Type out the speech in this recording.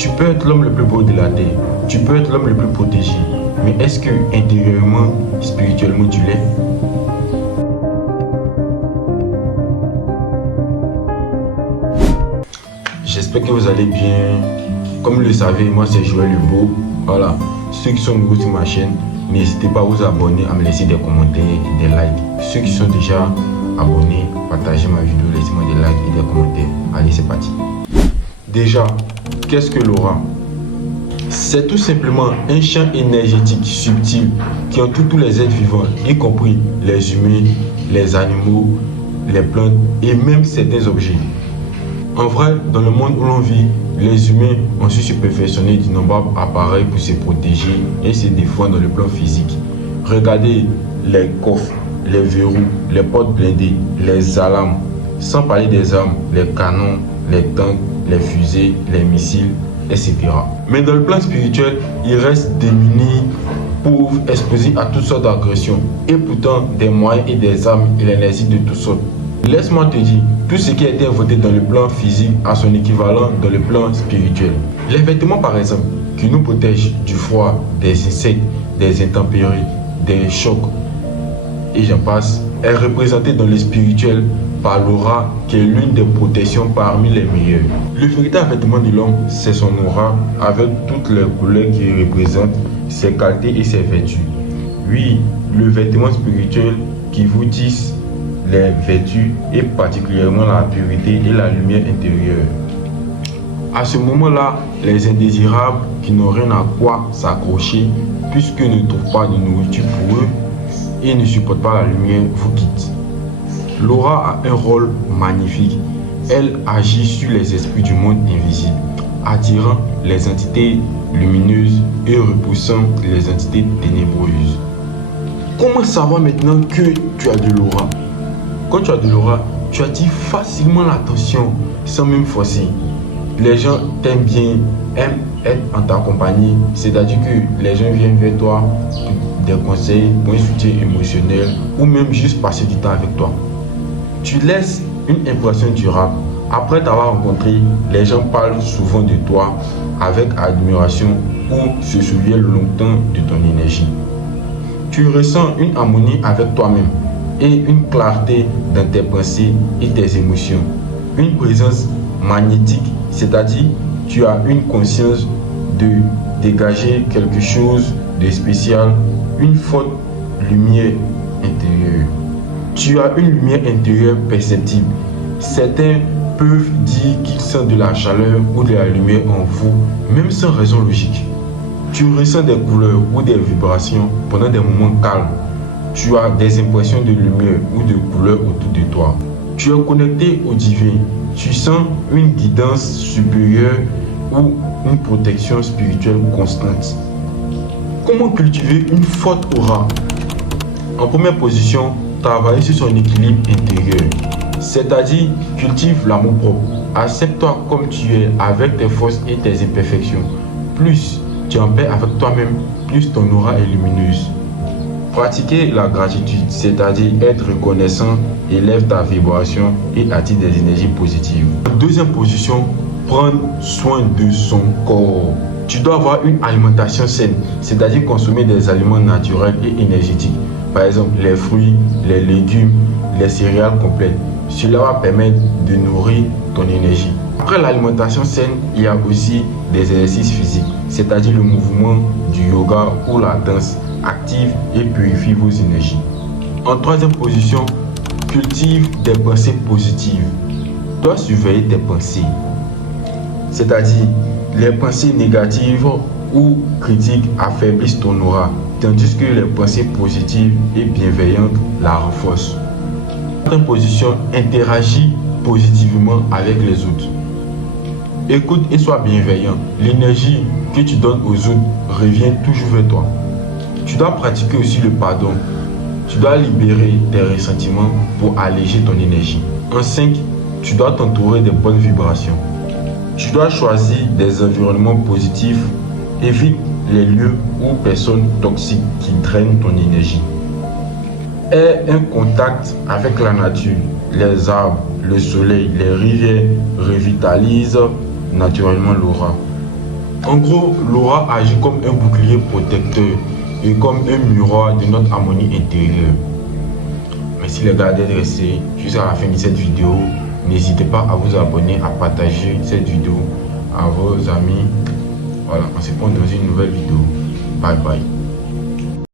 Tu peux être l'homme le plus beau de la terre, tu peux être l'homme le plus protégé, mais est-ce que intérieurement, spirituellement, tu l'es? J'espère que vous allez bien. Comme vous le savez, moi c'est Joël Lebeau. Voilà, ceux qui sont nouveaux sur ma chaîne, n'hésitez pas à vous abonner, à me laisser des commentaires et des likes. Ceux qui sont déjà abonnés, partagez ma vidéo, laissez-moi des likes et des commentaires. Allez, c'est parti. Déjà, qu'est-ce que l'aura? C'est tout simplement un champ énergétique subtil qui entoure tous les êtres vivants, y compris les humains, les animaux, les plantes et même certains objets. En vrai, dans le monde où l'on vit, les humains ont su se perfectionner d'innombrables appareils pour se protéger et se défendre dans le plan physique. Regardez les coffres, les verrous, les portes blindées, les alarmes, sans parler des armes, les canons, les tanks, les fusées, les missiles, etc. Mais dans le plan spirituel, ils restent démunis, pauvres, exposés à toutes sortes d'agressions. Et pourtant, des moyens et des armes, il en existe de toutes sortes. Laisse-moi te dire, tout ce qui a été inventé dans le plan physique a son équivalent dans le plan spirituel. Les vêtements par exemple, qui nous protègent du froid, des insectes, des intempéries, des chocs, et j'en passe, est représenté dans le spirituel par l'aura qui est l'une des protections parmi les meilleures. Le véritable vêtement de l'homme, c'est son aura avec toutes les couleurs qui représentent ses qualités et ses vertus. Oui, le vêtement spirituel qui vous tisse les vertus et particulièrement la pureté et la lumière intérieure. À ce moment-là, les indésirables qui n'ont rien à quoi s'accrocher puisqu'ils ne trouvent pas de nourriture pour eux et ne supportent pas la lumière vous quittent. L'aura a un rôle magnifique. Elle agit sur les esprits du monde invisible, attirant les entités lumineuses et repoussant les entités ténébreuses. Comment savoir maintenant que tu as de l'aura? Quand tu as de l'aura, tu attires facilement l'attention sans même forcer. Les gens t'aiment bien, aiment être en ta compagnie, c'est-à-dire que les gens viennent vers toi pour des conseils, pour un soutien émotionnel ou même juste passer du temps avec toi. Tu laisses une impression durable. Après t'avoir rencontré, les gens parlent souvent de toi avec admiration ou se souviennent longtemps de ton énergie. Tu ressens une harmonie avec toi-même et une clarté dans tes pensées et tes émotions. Une présence magnétique, c'est-à-dire tu as une conscience de dégager quelque chose de spécial, une forte lumière intérieure. Tu as une lumière intérieure perceptible. Certains peuvent dire qu'ils sentent de la chaleur ou de la lumière en vous, même sans raison logique. Tu ressens des couleurs ou des vibrations pendant des moments calmes. Tu as des impressions de lumière ou de couleur autour de toi. Tu es connecté au divin. Tu sens une guidance supérieure ou une protection spirituelle constante. Comment cultiver une forte aura? En première position, travailler sur son équilibre intérieur. C'est-à-dire, cultive l'amour propre. Accepte-toi comme tu es avec tes forces et tes imperfections. Plus tu es en paix avec toi-même, plus ton aura est lumineuse. Pratiquer la gratitude, c'est-à-dire être reconnaissant, élève ta vibration et attire des énergies positives. En deuxième position, prendre soin de son corps. Tu dois avoir une alimentation saine, c'est-à-dire consommer des aliments naturels et énergétiques. Par exemple, les fruits, les légumes, les céréales complètes. Cela va permettre de nourrir ton énergie. Après l'alimentation saine, il y a aussi des exercices physiques, c'est-à-dire le mouvement du yoga ou la danse. Active et purifie vos énergies. En troisième position, cultive des pensées positives. Tu dois surveiller tes pensées, c'est-à-dire les pensées négatives ou critiques affaiblissent ton aura, tandis que les pensées positives et bienveillantes la renforcent. En quatrième position, interagis positivement avec les autres. Écoute et sois bienveillant. L'énergie que tu donnes aux autres revient toujours vers toi. Tu dois pratiquer aussi le pardon. Tu dois libérer tes ressentiments pour alléger ton énergie. En 5, tu dois t'entourer de bonnes vibrations. Tu dois choisir des environnements positifs. Évite les lieux ou personnes toxiques qui drainent ton énergie. Aie un contact avec la nature. Les arbres, le soleil, les rivières revitalisent naturellement l'aura. En gros, l'aura agit comme un bouclier protecteur et comme un miroir de notre harmonie intérieure. Merci les gars d'être restés jusqu'à la fin de cette vidéo. N'hésitez pas à vous abonner, à partager cette vidéo à vos amis. Voilà, on se retrouve dans une nouvelle vidéo. Bye bye.